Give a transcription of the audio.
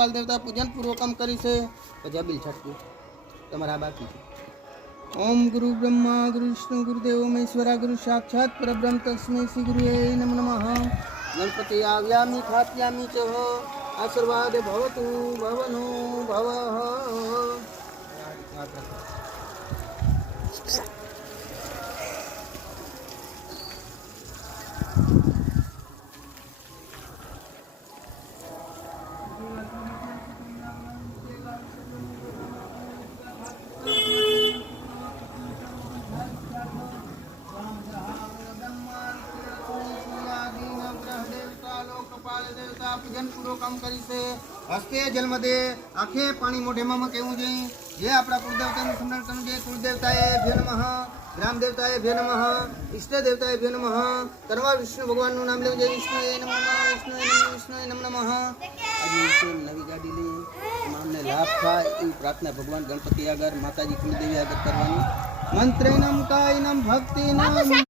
પાલ દેવતા પૂજન પૂર્વકમ કરી છે પછી બિલ છટકી તમારા બાકી છે। ओम गुरु ब्रह्मा गुरु विष्णु गुरुदेव महेश्वरा गुरु साक्षात परब्रह्म तस्मै श्री गुरुवे नमो नमः। गणपति आव्यामि खात्यामि च आशीर्वाद भवतु भवनो भवः। पूजन पूर्वकम करी से हस्ते जल मधे आखे पानी मोढे में कहूँ चाहिए जे अपना कुलदेवता स्मरण करना चाहिए। कुलदेवताए भ्यो नमः, ग्राम देवताए भ्यो नमः, इष्ट देवताए भ्यो नमः। करवा विष्णु भगवान नु नाम लेવું જોઈએ। विष्णुए नमः विष्णुए नमः नमः। आज नवी गाड़ी ली अમને લાભ થાય એવી પ્રાર્થના ભગવાન ગણપતિ આગળ માતાજી કુલદેવી આગળ કરવાની। મંત્રેનમ કાયનમ ભક્તિનમ